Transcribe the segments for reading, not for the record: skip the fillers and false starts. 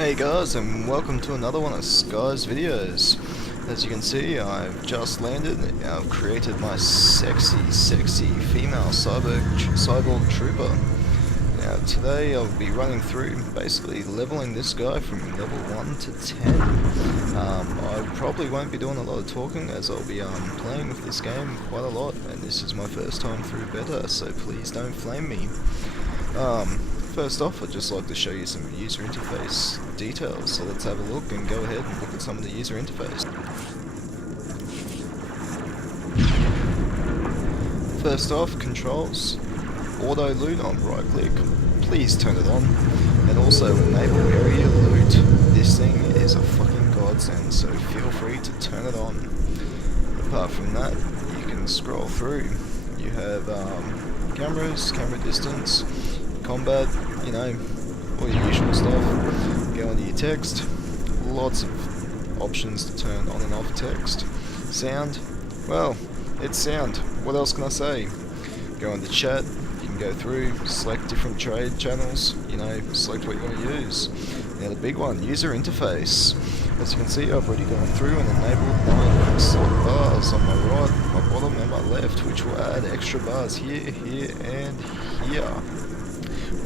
Hey guys, and welcome to another one of Sky's videos. As you can see, I've just landed and I've created my sexy female cyborg trooper. Now today I'll be running through basically leveling this guy from level 1 to 10. I probably won't be doing a lot of talking as I'll be playing with this game quite a lot, and this is my first time through beta, so please don't flame me. First off, I'd just like to show you some user interface details, so let's have a look and go ahead and look at some of the user interface. First off, controls. Auto loot on right click, please turn it on, and also enable area loot. This thing is a fucking godsend, so feel free to turn it on. Apart from that, you can scroll through. You have cameras, camera distance, combat, you know, all your usual stuff. Go into your text, lots of options to turn on and off text. Sound, well, it's sound, what else can I say? Go into chat, you can go through, select different trade channels, you know, select what you want to use. Now the big one, user interface. As you can see, I've already gone through and enabled my quick slot bars on my right, my bottom and my left, which will add extra bars here, here and here.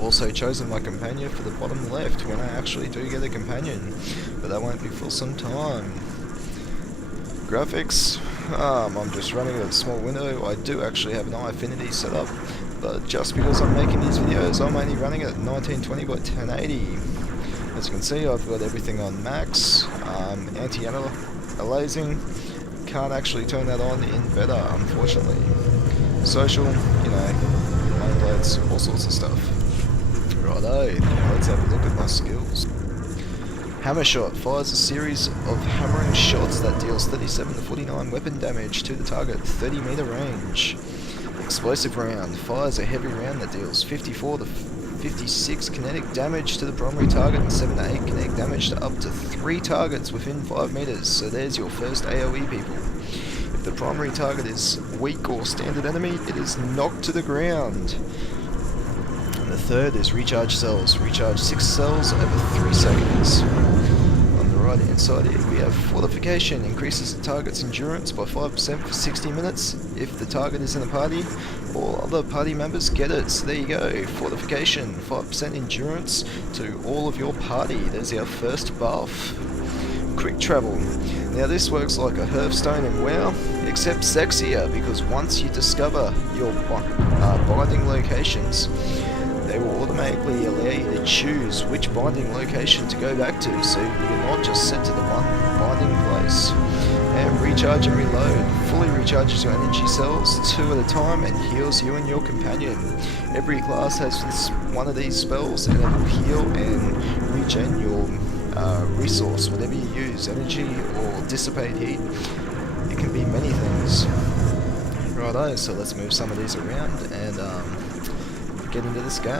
Also chosen my companion for the bottom left when I actually do get a companion, but that won't be for some time. Graphics, I'm just running a small window. I do actually have an eye affinity set up, but just because I'm making these videos, I'm only running it at 1920 by 1080. As you can see, I've got everything on max, anti-aliasing, can't actually turn that on in beta, unfortunately. Social, you know, nameplates, all sorts of stuff. Righto, now let's have a look at my skills. Hammer shot fires a series of hammering shots that deals 37 to 49 weapon damage to the target, 30 meter range. Explosive round fires a heavy round that deals 54 to 56 kinetic damage to the primary target and 7 to 8 kinetic damage to up to 3 targets within 5 meters. So there's your first AoE, people. If the primary target is weak or standard enemy, it is knocked to the ground. The third is recharge cells. Recharge 6 cells over 3 seconds. On the right hand side here we have fortification. Increases the target's endurance by 5% for 60 minutes. If the target is in a party, all other party members get it. So there you go. Fortification. 5% endurance to all of your party. There's our first buff. Quick travel. Now this works like a Hearthstone in WoW, except sexier, because once you discover your binding locations, they will automatically allow you to choose which binding location to go back to, so you're not just set to the one binding place. And recharge and reload. Fully recharges your energy cells 2 at a time and heals you and your companion. Every class has one of these spells and it will heal and regen your resource, whatever you use, energy or dissipate heat. It can be many things. Righto, so let's move some of these around and get into this game.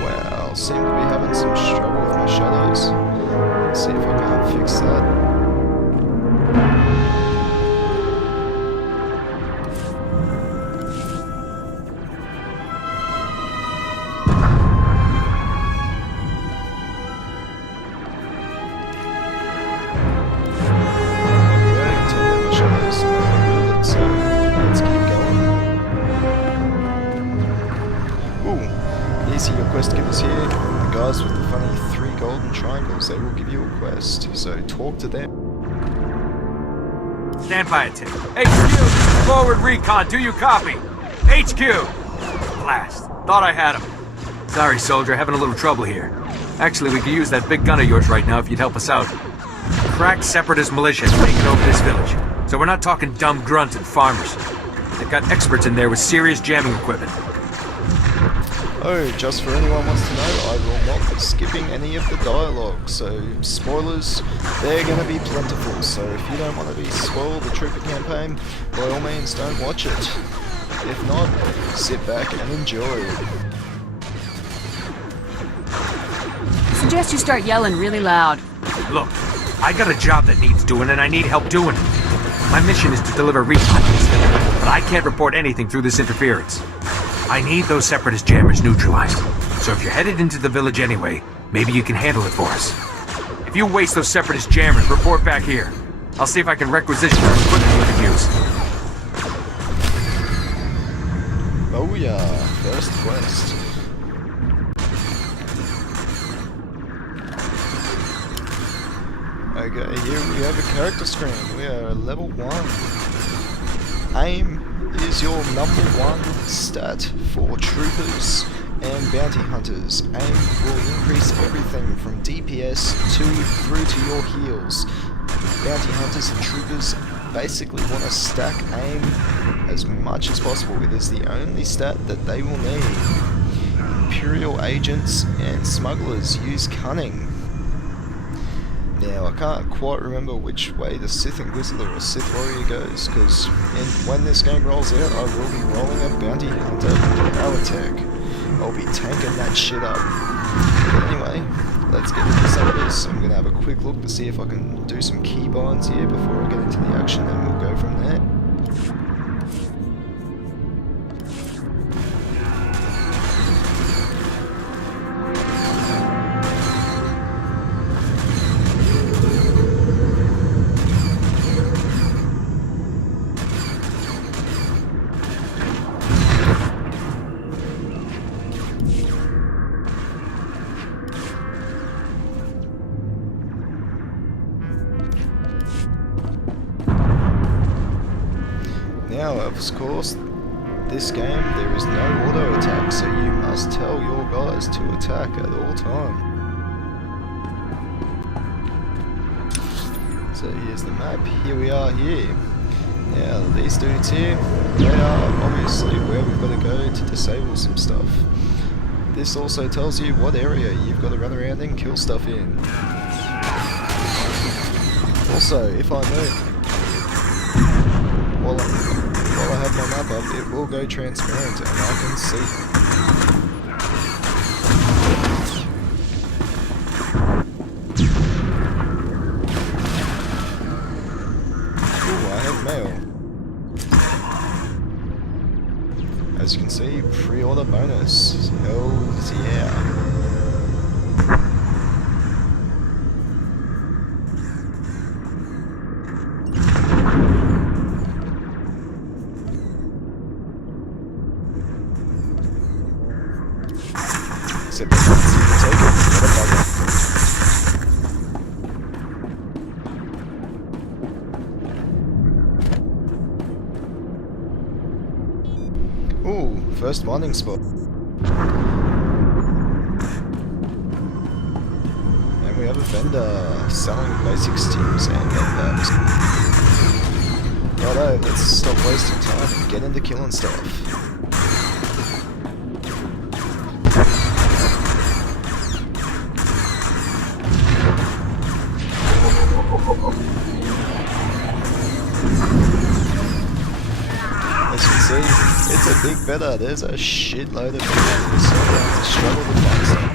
Wow, seem to be having some struggle with my shadows. Let's see if I can fix that. Your quest givers here, the guys with the funny 3 golden triangles, they will give you a quest, so talk to them. Stand by it, Tim. HQ! Forward recon, do you copy? HQ! Blast. Thought I had him. Sorry, soldier, having a little trouble here. Actually, we could use that big gun of yours right now if you'd help us out. Cracked separatist militias taking over this village. So we're not talking dumb grunts and farmers. They've got experts in there with serious jamming equipment. Oh, just for anyone wants to know, I will not be skipping any of the dialogue, so spoilers, they're going to be plentiful, so if you don't want to be spoiled the Trooper campaign, by all means don't watch it. If not, sit back and enjoy. suggest you start yelling really loud. Look, I got a job that needs doing and I need help doing it. My mission is to deliver recon to this thing, but I can't report anything through this interference. I need those separatist jammers neutralized. So if you're headed into the village anyway, maybe you can handle it for us. If you waste those separatist jammers, report back here. I'll see if I can requisition some equipment we can use. Oh yeah, first quest. Okay, here we have a character screen. We are at level 1. Aim is your #1 stat for troopers and bounty hunters. Aim will increase everything from DPS through to your heals. Bounty hunters and troopers basically want to stack aim as much as possible. It is the only stat that they will need. Imperial agents and smugglers use cunning. Now, I can't quite remember which way the Sith Inquisitor or Sith Warrior goes, because when this game rolls out, I will be rolling a Bounty Hunter power tech. I'll be tanking that shit up. But anyway, let's get into some of this. I'm going to have a quick look to see if I can do some keybinds here before I get into the action, and we'll go from there. Now, of course, this game, there is no auto attack, so you must tell your guys to attack at all time. So here's the map, here we are here. Now, these dudes here, they are obviously where we've got to go to disable some stuff. This also tells you what area you've got to run around and kill stuff in. Also, if I move, while I have my map up, it will go transparent and I can see. Ooh, I have mail. As you can see, pre-order bonus. Hells yeah. Except I can't seem to take it. What a bugger. Ooh, first mining spot. And we have a vendor selling basic steams and medpacks. Righto, let's stop wasting time and get into killing stuff. As you can see, it's a big beta. There's a shitload of people, so I have to struggle to find stuff.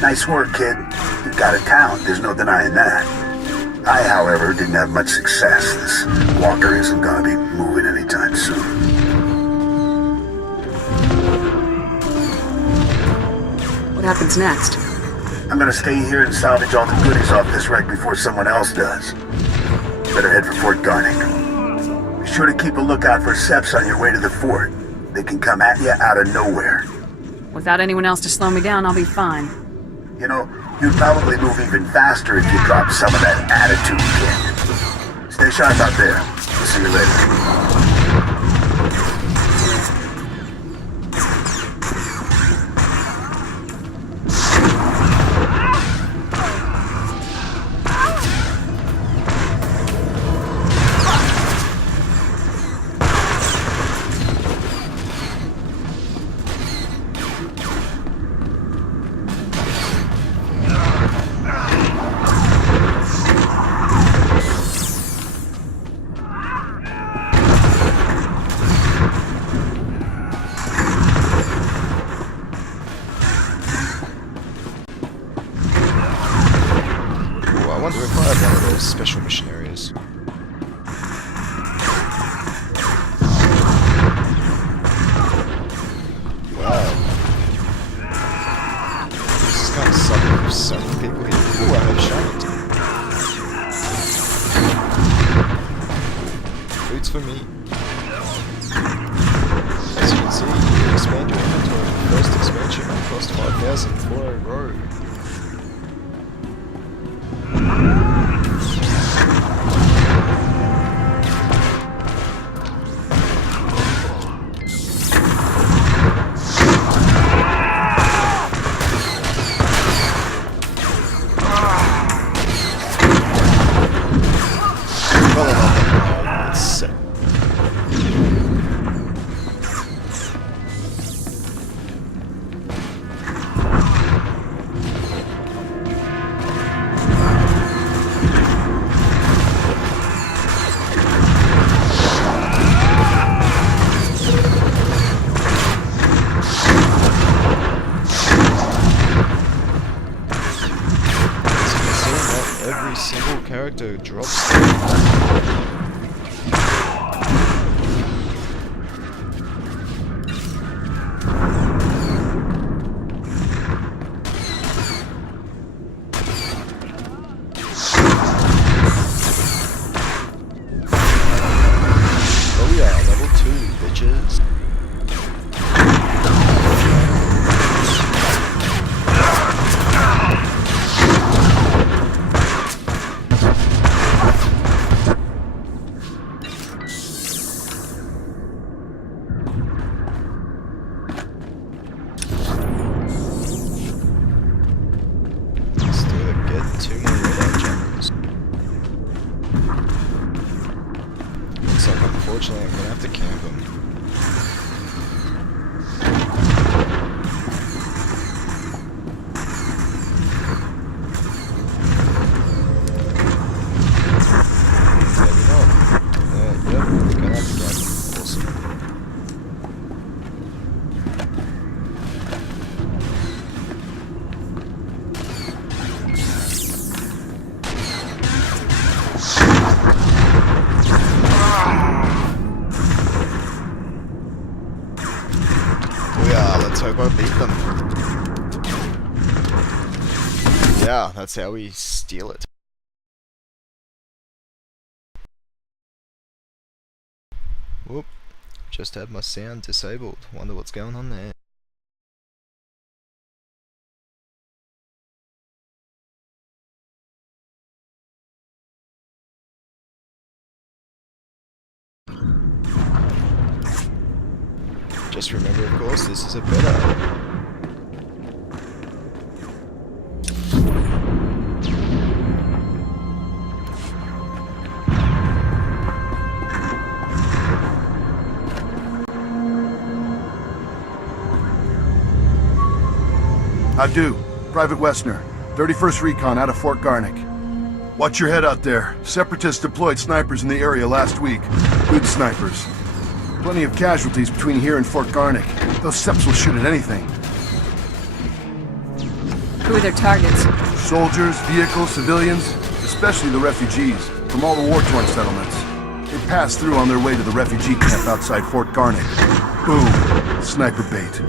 Nice work, kid. You got a talent, there's no denying that. I, however, didn't have much success. This walker isn't gonna be moving anytime soon. What happens next? I'm gonna stay here and salvage all the goodies off this wreck before someone else does. Better head for Fort Garnick. Be sure to keep a lookout for Seps on your way to the fort. They can come at you out of nowhere. Without anyone else to slow me down, I'll be fine. You know, you'd probably move even faster if you dropped some of that attitude, kid. Stay sharp out there. We'll see you later. have one of those special mission areas. Wow. This is kind of sucky with so many people here. Ooh, I have shiny. Boots for me. As you can see, you can expand your inventory. The first expansion cost 5,000 for a row. Every single character drops. Oh yeah, level 2, bitches. Unfortunately, I'm gonna have to camp him. Maybe not. Yep, gonna have to camp him. Awesome. Let's hope I beat them. Yeah, that's how we steal it. Whoop. Just had my sound disabled. Wonder what's going on there. Just remember, of course, this is a beta. I do. Private Westner, 31st Recon out of Fort Garnick. Watch your head out there. Separatists deployed snipers in the area last week. Good snipers. Plenty of casualties between here and Fort Garnick. Those Seps will shoot at anything. Who are their targets? Soldiers, vehicles, civilians, especially the refugees from all the war-torn settlements. They pass through on their way to the refugee camp outside Fort Garnick. Boom. Sniper bait.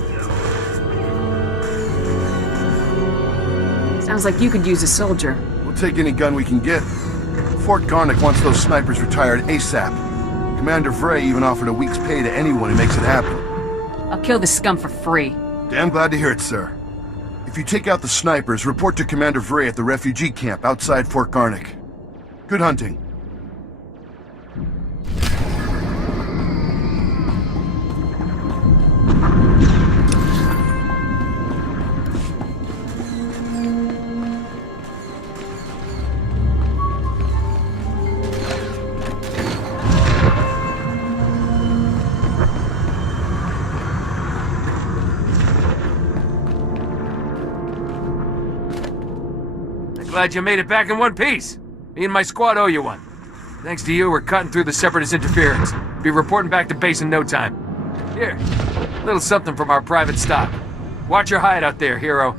Sounds like you could use a soldier. We'll take any gun we can get. Fort Garnick wants those snipers retired ASAP. Commander Vray even offered a week's pay to anyone who makes it happen. I'll kill this scum for free. Damn glad to hear it, sir. If you take out the snipers, report to Commander Vray at the refugee camp outside Fort Garnick. Good hunting. Glad you made it back in one piece. Me and my squad owe you one. Thanks to you, we're cutting through the Separatist interference. Be reporting back to base in no time. Here, a little something from our private stock. Watch your hide out there, hero.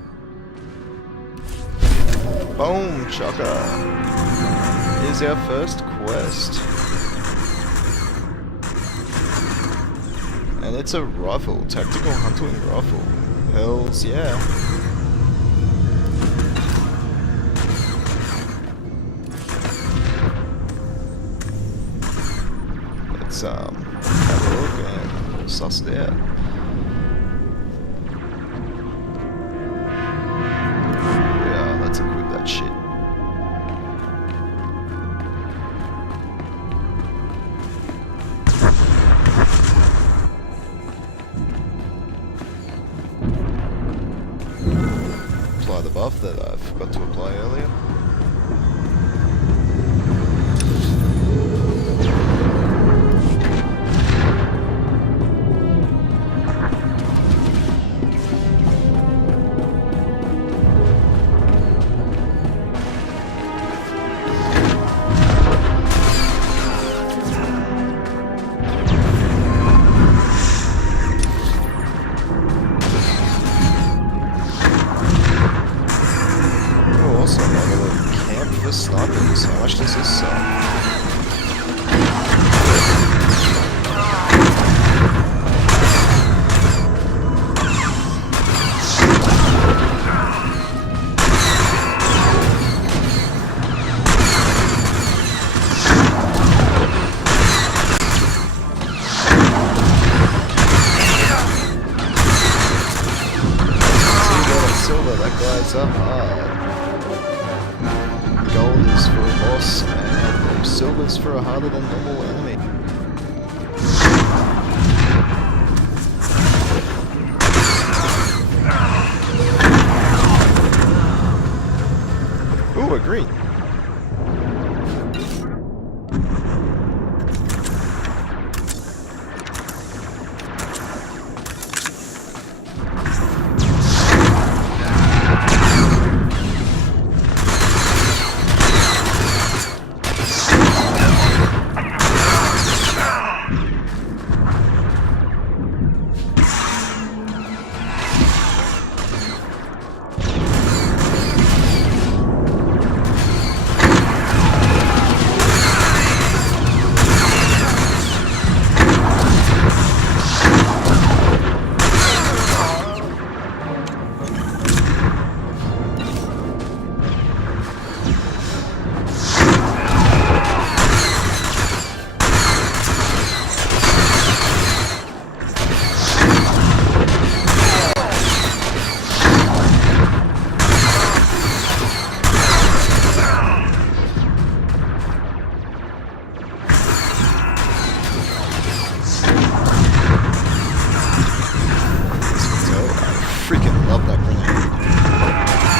Boom, chaka. is our first quest. And it's a rifle, tactical hunting rifle. Hells yeah. Let's have a look and suss it out. Yeah, let's equip that shit. Apply the buff that I forgot to apply earlier. Also, another camp for snipers. How much does this sell? Silver, that guy's up hard. Gold is for a boss, and silver's for a harder than normal enemy. Ooh, a green. Freaking love that grenade.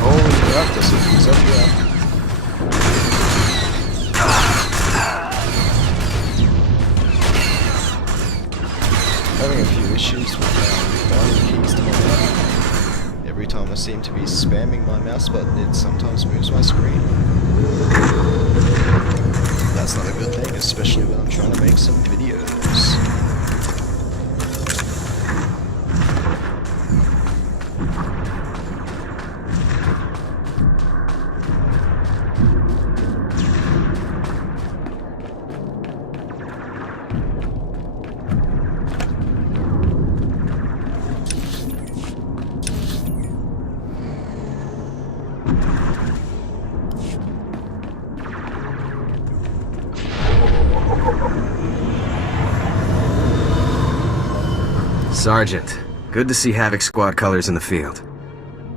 Holy crap, this is up here. Having a few issues with finding keys to my map. Every time I seem to be spamming my mouse button, it sometimes moves my screen. That's not a good thing, especially when I'm trying to make some videos. Sergeant, good to see Havoc Squad colors in the field.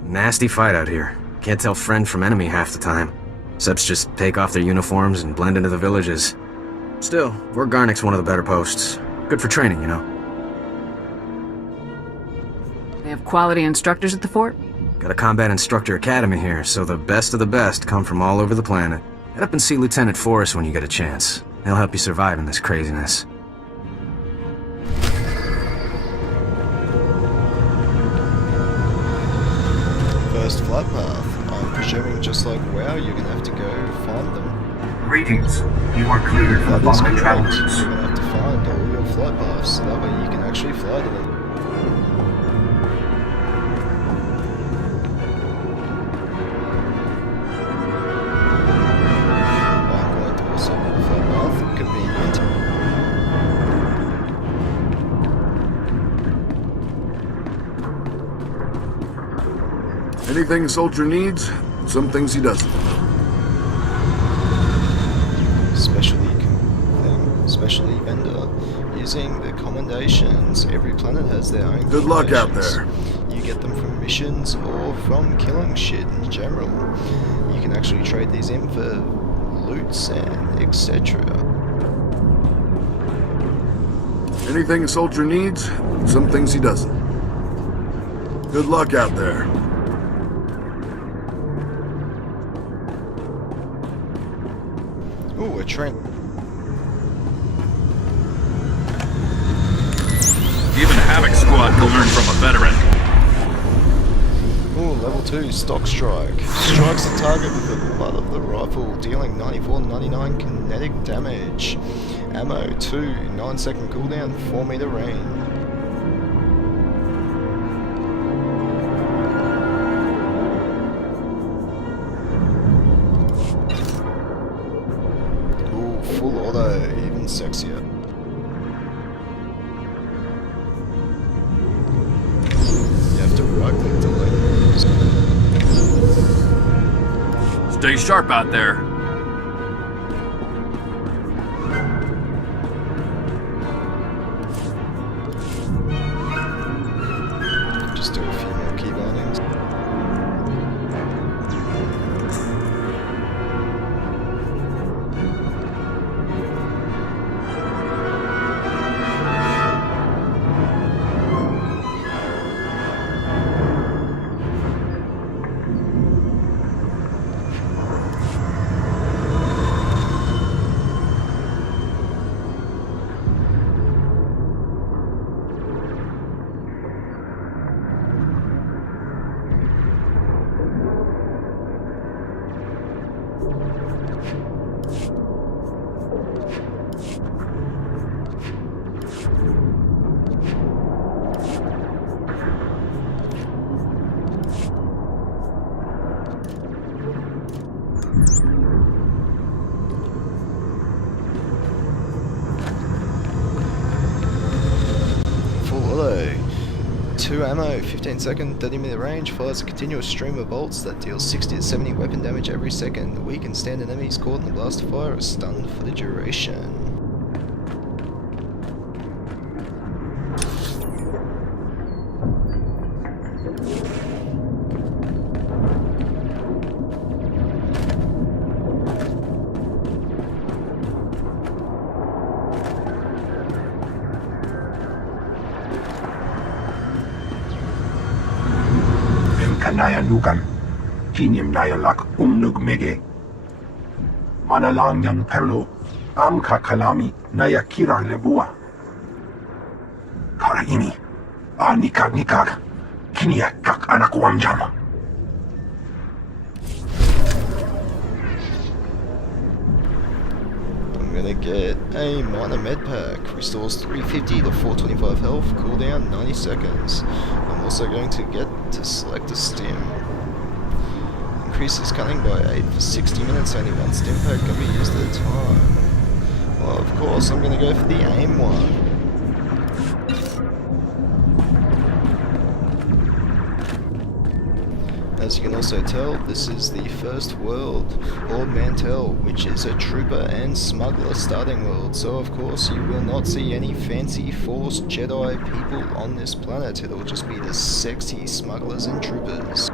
Nasty fight out here. Can't tell friend from enemy half the time. Subs just take off their uniforms and blend into the villages. Still, Fort Garnic's one of the better posts. Good for training, you know. They have quality instructors at the fort? Got a combat instructor academy here, so the best of the best come from all over the planet. Head up and see Lieutenant Forrest when you get a chance. He'll help you survive in this craziness. First flight path. I'm presuming just like WoW, you're gonna have to go find them. Greetings. You are cleared for That is following correct. travel You're routes. gonna have to find all your flight paths, so that way you can actually fly to them. I'm going to also make a flight path, convenient. Anything a soldier needs, some things he doesn't. Specially vendor. Using the commendations, every planet has their own Good luck out commendations. there. You get them from missions or from killing shit in general. You can actually trade these in for loots and etc. Anything a soldier needs, some things he doesn't. Good luck out there. Ooh, a train. Even Havoc Squad can learn from a veteran. Ooh, level 2, stock strike. Strikes the target with the butt of the rifle, dealing 94-99 kinetic damage. Ammo 2, 9-second cooldown, 4-meter range. Ooh, full auto, even sexier. You have to right click to load those. Stay sharp out there. Just do a few more key bindings. Full auto. 2 ammo, 15 second, 30-meter range, fires a continuous stream of bolts that deals 60 to 70 weapon damage every second. Weak and stand enemies caught in the blast of fire are stunned for the duration. Naya Nukan, Kinim Naya Lak Umnug Mege, Manalanyan Perlo, Amka Kalami, Naya Kira Lebua, Karaimi, Anika Nikak, Kinia Kak Anakuamjam. I'm gonna get a minor med pack, restores 350 to 425 health, cooldown 90 seconds. I'm also going to get to select a stim. Increases cunning by 8 for 60 minutes, only one stim pack can be used at a time. Well, of course, I'm gonna go for the aim one. As you can also tell, this is the first world, or Mantell, which is a trooper and smuggler starting world, so of course you will not see any fancy Force Jedi people on this planet. It'll just be the sexy smugglers and troopers.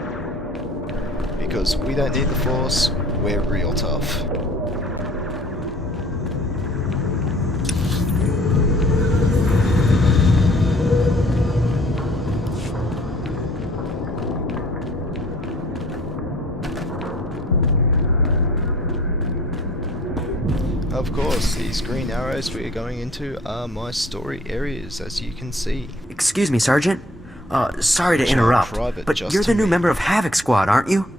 Because we don't need the Force, we're real tough. Of course, these green arrows we are going into are my story areas, as you can see. Excuse me, Sergeant. Sorry to interrupt, private, but just you're the to new me. member of Havoc Squad, aren't you?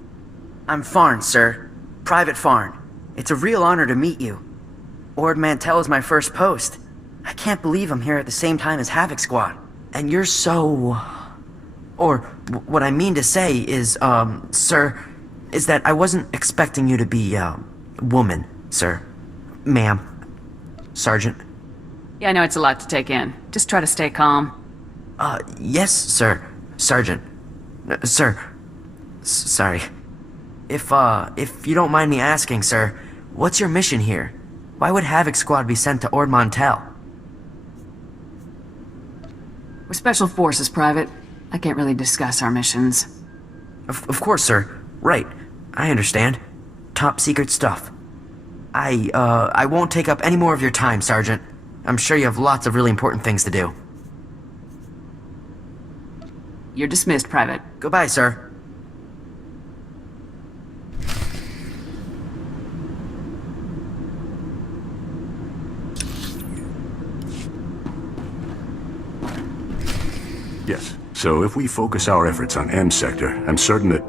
I'm Farn, sir. Private Farn. It's a real honor to meet you. Ord Mantell is my first post. I can't believe I'm here at the same time as Havoc Squad. And you're so... Or, what I mean to say is, sir, is that I wasn't expecting you to be, woman, sir. Ma'am. Sergeant. Yeah, I know it's a lot to take in. Just try to stay calm. Yes, sir. Sergeant. Sir. Sorry. If you don't mind me asking, sir, what's your mission here? Why would Havoc Squad be sent to Ord Mantell? We're Special Forces, Private. I can't really discuss our missions. Of course, sir. Right. I understand. Top secret stuff. I won't take up any more of your time, Sergeant. I'm sure you have lots of really important things to do. You're dismissed, Private. Goodbye, sir. Yes. So if we focus our efforts on M Sector, I'm certain that...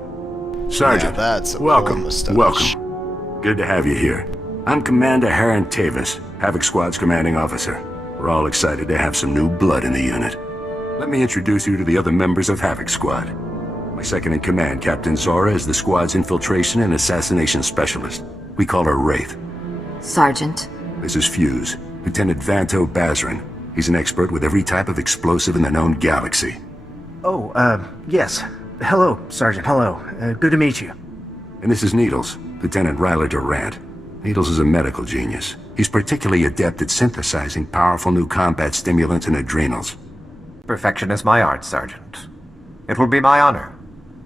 Sergeant, Yeah, that's a welcome, cool mustache. welcome. Good to have you here. I'm Commander Harren Tavis, Havoc Squad's commanding officer. We're all excited to have some new blood in the unit. Let me introduce you to the other members of Havoc Squad. My second-in-command, Captain Zora, is the squad's infiltration and assassination specialist. We call her Wraith. Sergeant. This is Fuse, Lieutenant Vanto Bazrin. He's an expert with every type of explosive in the known galaxy. Oh, yes. Hello, Sergeant, hello. Good to meet you. And this is Needles, Lieutenant Ryler Durant. Needles is a medical genius. He's particularly adept at synthesizing powerful new combat stimulants and adrenals. Perfection is my art, Sergeant. It will be my honor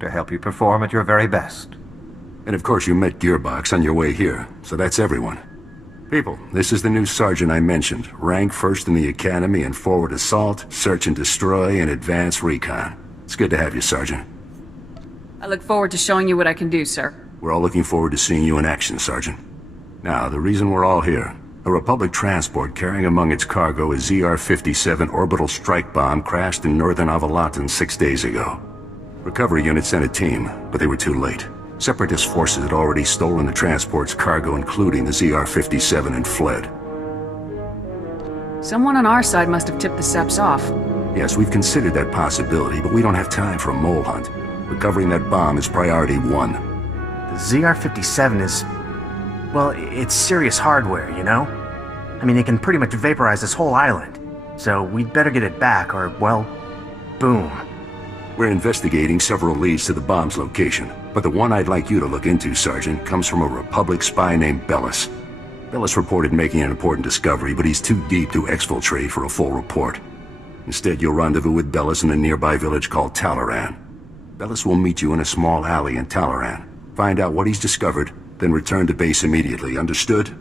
to help you perform at your very best. And of course you met Gearbox on your way here, so that's everyone. People, this is the new sergeant I mentioned. Rank first in the Academy in forward assault, search and destroy, and advanced recon. It's good to have you, Sergeant. I look forward to showing you what I can do, sir. We're all looking forward to seeing you in action, Sergeant. Now, the reason we're all here. A Republic transport carrying among its cargo a ZR-57 orbital strike bomb crashed in northern Avalatan 6 days ago. Recovery unit sent a team, but they were too late. Separatist forces had already stolen the transport's cargo, including the ZR-57, and fled. Someone on our side must have tipped the Seps off. Yes, we've considered that possibility, but we don't have time for a mole hunt. Recovering that bomb is priority one. The ZR-57 is... well, it's serious hardware, you know? I mean, it can pretty much vaporize this whole island. So we'd better get it back, or, well, boom. We're investigating several leads to the bomb's location, but the one I'd like you to look into, Sergeant, comes from a Republic spy named Bellis. Bellis reported making an important discovery, but he's too deep to exfiltrate for a full report. Instead, you'll rendezvous with Bellis in a nearby village called Talaran. Bellis will meet you in a small alley in Talaran. Find out what he's discovered, then return to base immediately. Understood?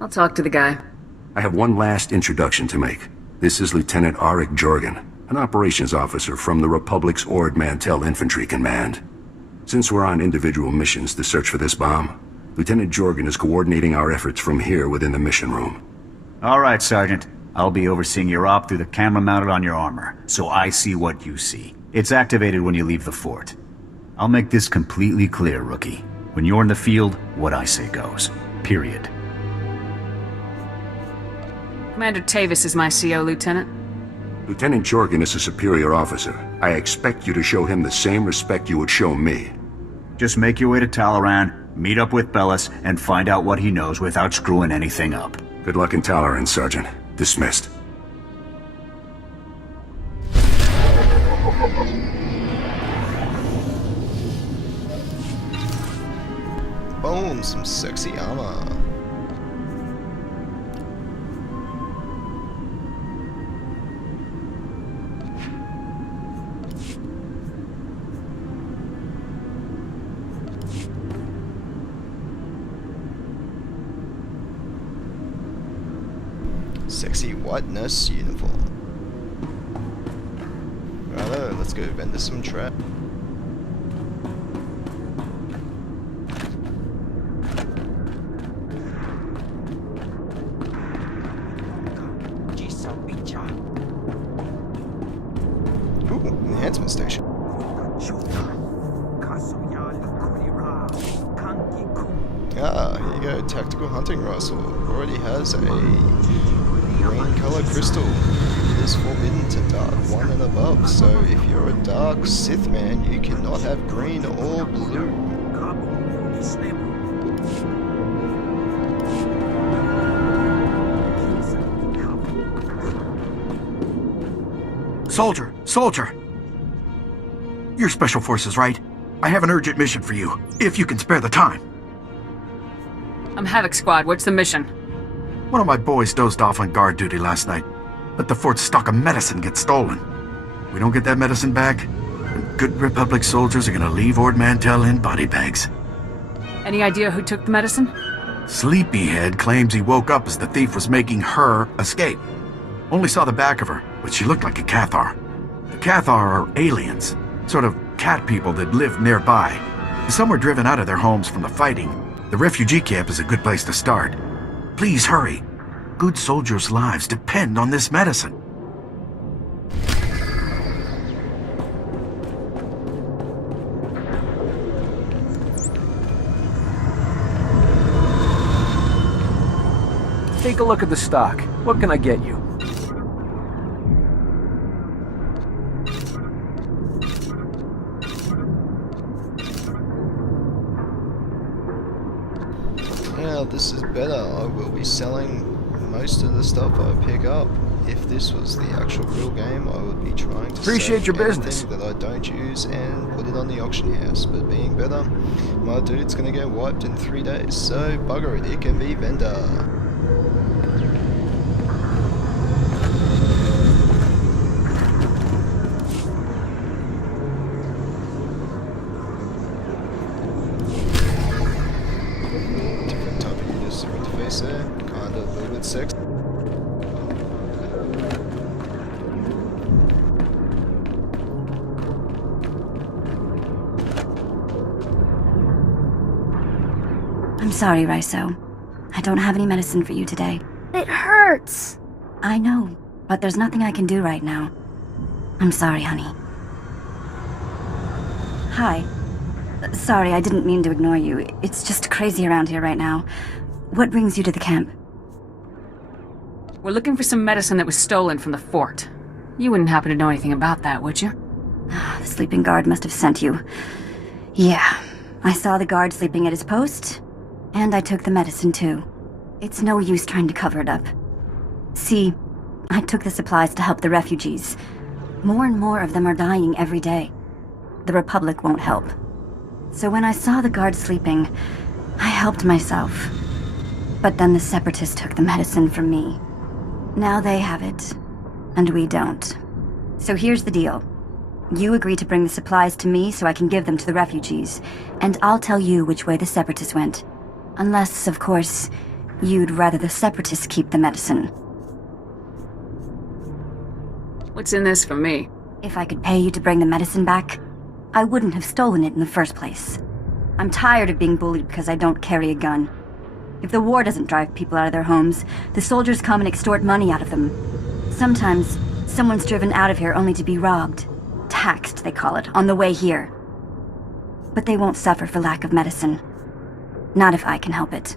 I'll talk to the guy. I have one last introduction to make. This is Lieutenant Arik Jorgen, an operations officer from the Republic's Ord Mantell Infantry Command. Since we're on individual missions to search for this bomb, Lieutenant Jorgen is coordinating our efforts from here within the mission room. All right, Sergeant. I'll be overseeing your op through the camera mounted on your armor, so I see what you see. It's activated when you leave the fort. I'll make this completely clear, Rookie. When you're in the field, what I say goes. Period. Commander Tavis is my CO, Lieutenant. Lieutenant Jorgen is a superior officer. I expect you to show him the same respect you would show me. Just make your way to Talaran, meet up with Bellis, and find out what he knows without screwing anything up. Good luck in Talaran, Sergeant. Dismissed. Boom, some sexy armor. Sexy white nurse uniform. Righto, let's go vendor some trap. Ooh, enhancement station. Ah, here you go, tactical hunting rifle. Already has a green color crystal. It is forbidden to dark 1 and above, so if you're a dark Sith man, you cannot have green or blue. Soldier! You're Special Forces, right? I have an urgent mission for you, if you can spare the time. I'm Havoc Squad. What's the mission? One of my boys dozed off on guard duty last night. Let the fort's stock of medicine get stolen. We don't get that medicine back, and good Republic soldiers are gonna leave Ord Mantell in body bags. Any idea who took the medicine? Sleepyhead claims he woke up as the thief was making her escape. Only saw the back of her, but she looked like a Cathar. The Cathar are aliens, sort of cat people that live nearby. Some were driven out of their homes from the fighting. The refugee camp is a good place to start. Please hurry. Good soldiers' lives depend on this medicine. Take a look at the stock. What can I get you? Now this is better. I will be selling most of the stuff I pick up. If this was the actual real game, I would be trying to Appreciate save your business anything that I don't use and put it on the auction house. But being better, my dude's gonna get wiped in 3 days, so bugger it, it can be vendor. Kind of a little bit sexy. I'm sorry, Raiso. I don't have any medicine for you today. It hurts. I know, but there's nothing I can do right now. I'm sorry, honey. Hi. Sorry, I didn't mean to ignore you. It's just crazy around here right now. What brings you to the camp? We're looking for some medicine that was stolen from the fort. You wouldn't happen to know anything about that, would you? The sleeping guard must have sent you. Yeah, I saw the guard sleeping at his post, and I took the medicine too. It's no use trying to cover it up. See, I took the supplies to help the refugees. More and more of them are dying every day. The Republic won't help. So when I saw the guard sleeping, I helped myself. But then the Separatists took the medicine from me. Now they have it, and we don't. So here's the deal. You agree to bring the supplies to me so I can give them to the refugees, and I'll tell you which way the Separatists went. Unless, of course, you'd rather the Separatists keep the medicine. What's in this for me? If I could pay you to bring the medicine back, I wouldn't have stolen it in the first place. I'm tired of being bullied because I don't carry a gun. If the war doesn't drive people out of their homes, the soldiers come and extort money out of them. Sometimes, someone's driven out of here only to be robbed. Taxed, they call it, on the way here. But they won't suffer for lack of medicine. Not if I can help it.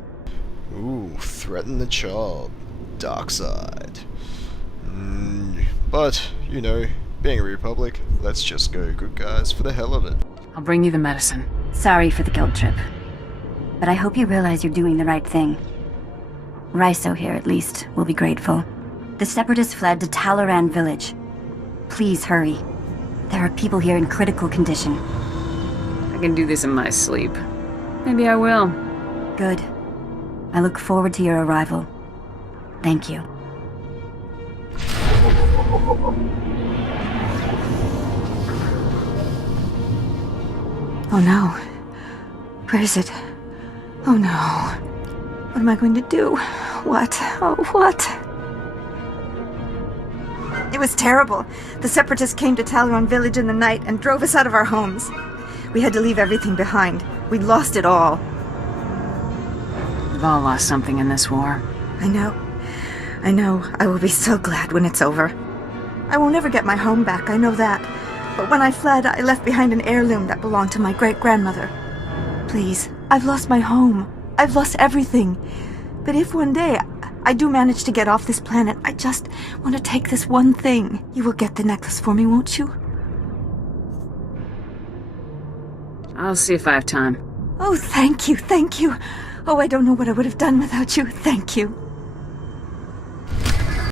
Ooh, threaten the child. Dark side. But, you know, being a Republic, let's just go good guys for the hell of it. I'll bring you the medicine. Sorry for the guilt trip. But I hope you realize you're doing the right thing. Raiso here, at least, will be grateful. The Separatists fled to Talaran village. Please hurry. There are people here in critical condition. I can do this in my sleep. Maybe I will. Good. I look forward to your arrival. Thank you. Oh no. Where is it? Oh no. What am I going to do? What? Oh, what? It was terrible. The Separatists came to Talaran village in the night and drove us out of our homes. We had to leave everything behind. We'd lost it all. We've all lost something in this war. I know. I know. I will be so glad when it's over. I will never get my home back, I know that. But when I fled, I left behind an heirloom that belonged to my great-grandmother. Please, I've lost my home. I've lost everything. But if one day I do manage to get off this planet, I just want to take this one thing. You will get the necklace for me, won't you? I'll see if I have time. Oh, thank you, thank you. Oh, I don't know what I would have done without you. Thank you.